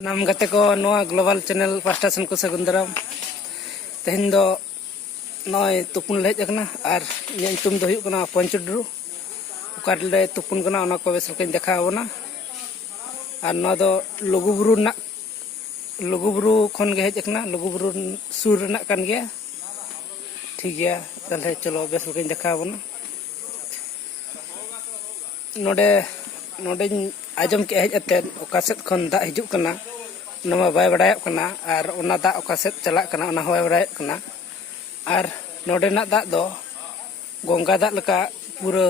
नाम गते को नोआ ग्लोबल चैनल पास्टा सन को सगुंदराम तेहन दो नय तुपुन ले जकना और इᱧ तुम दो हुयु कना पंचड्रु उकाले तुपुन कना ओना को बेसल कन देखावना और न दो लुगुबुरु खन गे हेजकना लुगुबुरु सुर रना कन गया ठीक गया तले चलो बेसल कन देखावना नोडे नोडे आजम के हेज अते ओकासेत खन दा हिजुक कना नमा बाय बडायक कना और ओना दा ओकासेत चलाक कना ओना होय बडायक कना और नोडे ना दा दो गंगा दा लका पूरा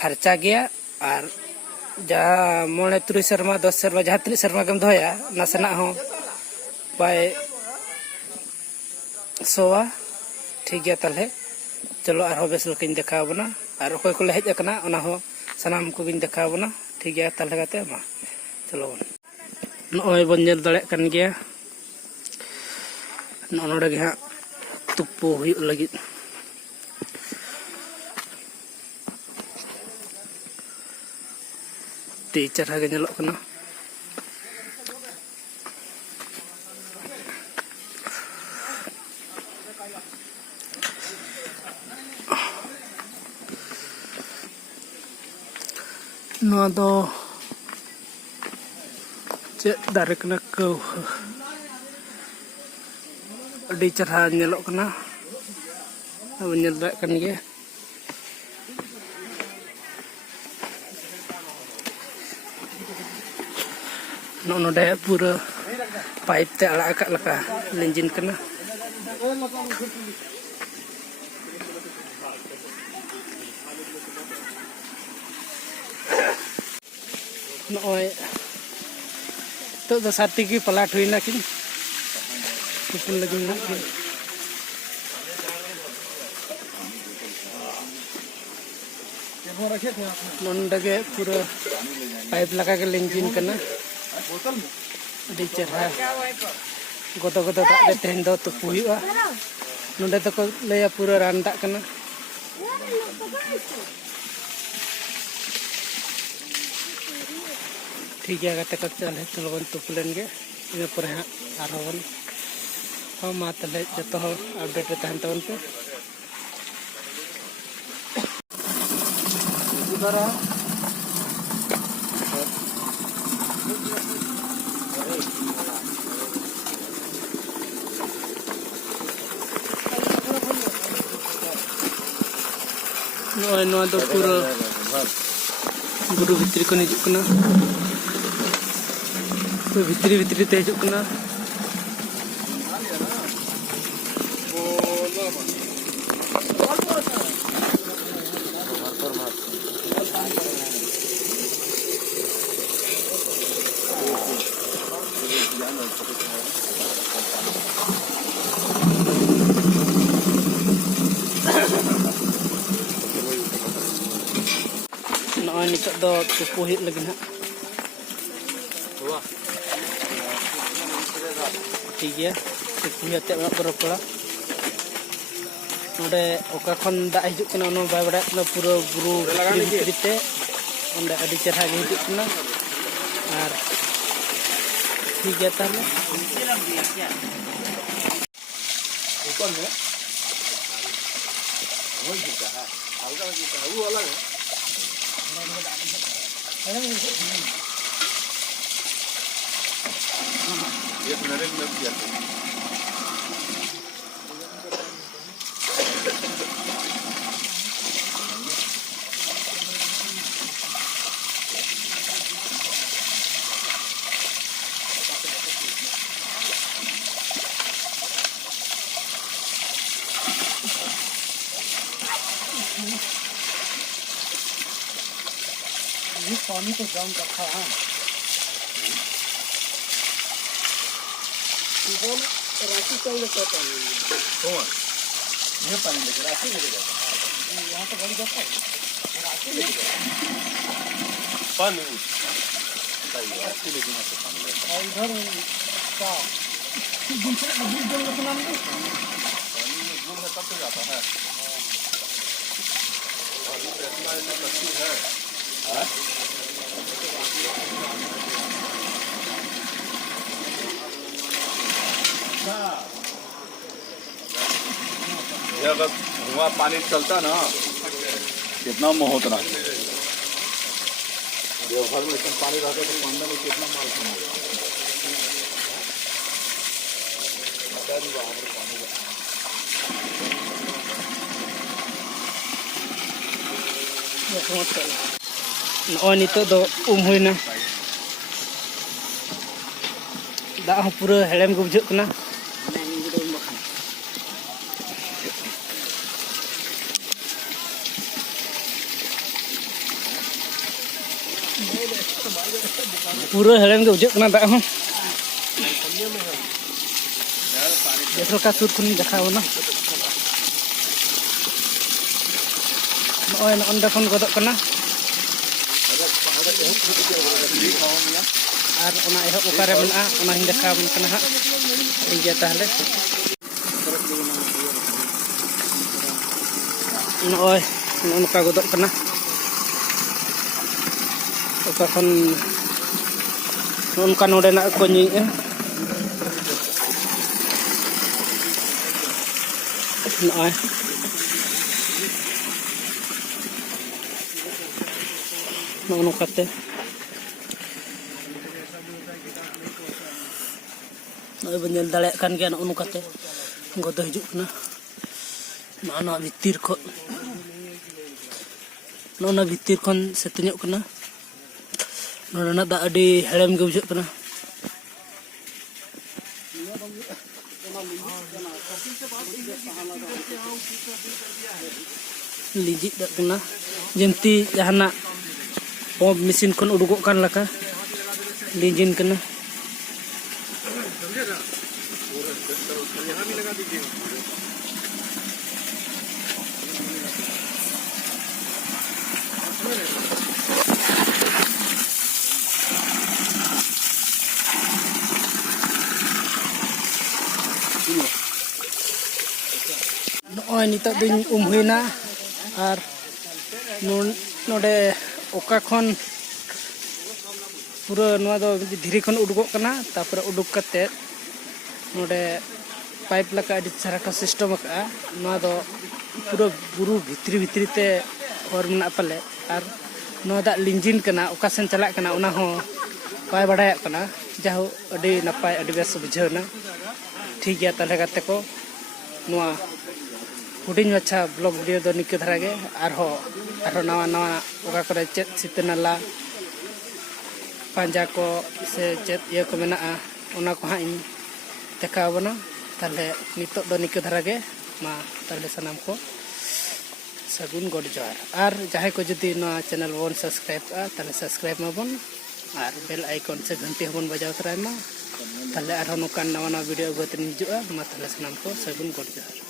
फरचा गया और जहाँ मोने तुरी शर्मा 10 शर्मा जहाँ तीन शर्मा गम दोया नासना हो बाय सोवा ठीक गया तले चलो और बेसल कन देखावना और अखोय को हेज अकना ओना हो सानाम को गिन देखावना ठीक गया तले गाते मा चलो नय बन नेल दड़े कन गया नोडे गे हा तुपो हुई लगी टीचर है गल चे दारे कना कौ अड़ी चरहा नेलोकना अब नेल दारे कन गया नोडे पूरा पाइप ते अड़ाक लका लिंजिन कना नय तो साथी की पलाट हुई ना कि तुपुन लगी ना कि नोंडे पूरा पाइप लगा के लिंजिन कना अड़ी चरहा गदो गदो दादे तेहन दो तुपु हुआ नोंडे तो को लया पूरा रान दा कना ठीक है गते को चले तो लोगन तुपुलेन गे इन पर हाँ आरोवन हाँ मा तले जतो हो अपडेट तहन तवन पे नोय दो पूरा बुरु भित्री को निजुक कना भित्री भित्री ते हिजुक कना नय नितो दो तुपु हित लगी ना ठीक है तुपु हिते बरफ पड़ा नोडे ओका खन दा हिजुक कना ओनो बाय बडा कना पूरा बुरु भित्री ते ओंडे अडी चरहा गे हिजुक कना और ठीक है ताले ऊपर में हो गया है हल्का हल्का वो अलग है ये नरेंद्र में किया ये पानी तो जाम रखा है राशि चाहिए क्या पानी ये पानी लेके राशि लेके जाता है यहाँ तो गाड़ी जाता है राशि लेके जाता है पानी राशि लेके यहाँ से पानी लेता है इधर क्या दूसरे दूर का नाम नहीं पानी में दूर है तब तो जाता है पानी तो इतना है अगर धुआं पानी चलता ना कितना महोत्रा देवघर में इतना पानी रहता तो पंद्रह में कितना माल कमाएगा। नॉय नितो दो हुईना दा पूरा हेड़म को बुझे कना पूरा हेड़म को बुझे कना दा देखो का सूर खुनी दिखाओ ना नॉय नंदे खन गदो कना और उना एहब ओकारे मेना उना हिं देखा बन कना हां ठीक है ताहले नॉय ननका गदो कना ओका खन ननका नोडे ना को नी नॉय नोनो कते नॉय बंजल दाले कान गया नोनो कते गदो हिजुक ना नोना भितिर खो नोना भितिर खन सेतन्यो कना नोना दा अडी हेड़म गे बुझो कना लिजिक दा कना जंती जहाना पंप मशीन खन उडुगो कान लका लिजिन कना नॉय नितो दिन हुईना और नोडे ओका खन पूरा नोआ दो धीरे खन उडुगो कना तापर उडुक कते नोडे पाइप लका अडी सारा का सिस्टम का नोआ दो पूरा बुरु भित्री भित्री ते और मना पाले और नोआ दा लिंजिन कना ओका सेन चला कना उना हो पाय बडाया कना जाहो अडी नपाय अडी बेस बुझावना ठीक गया तले गाते को नोआ हुडिंग अच्छा ब्लॉग वीडियो दो निके धरा गे आरो नवा नवा ओका करे चेत सितनाला पांजा को से चेत ये को मेना ओना को हां देखावना तले नितो दो निके धरा गे मा तले सनाम को सगुन गॉड जोहार और जहां को जदी ना चैनल वन सब्सक्राइब तले सब्सक्राइब माबन और बेल आइकन से घंटी हबन बजाव तरायमा तले आरो नोकान नवा नवा वीडियो गतन हिजुआ मा तले सनाम को सगुन गॉड जोहार।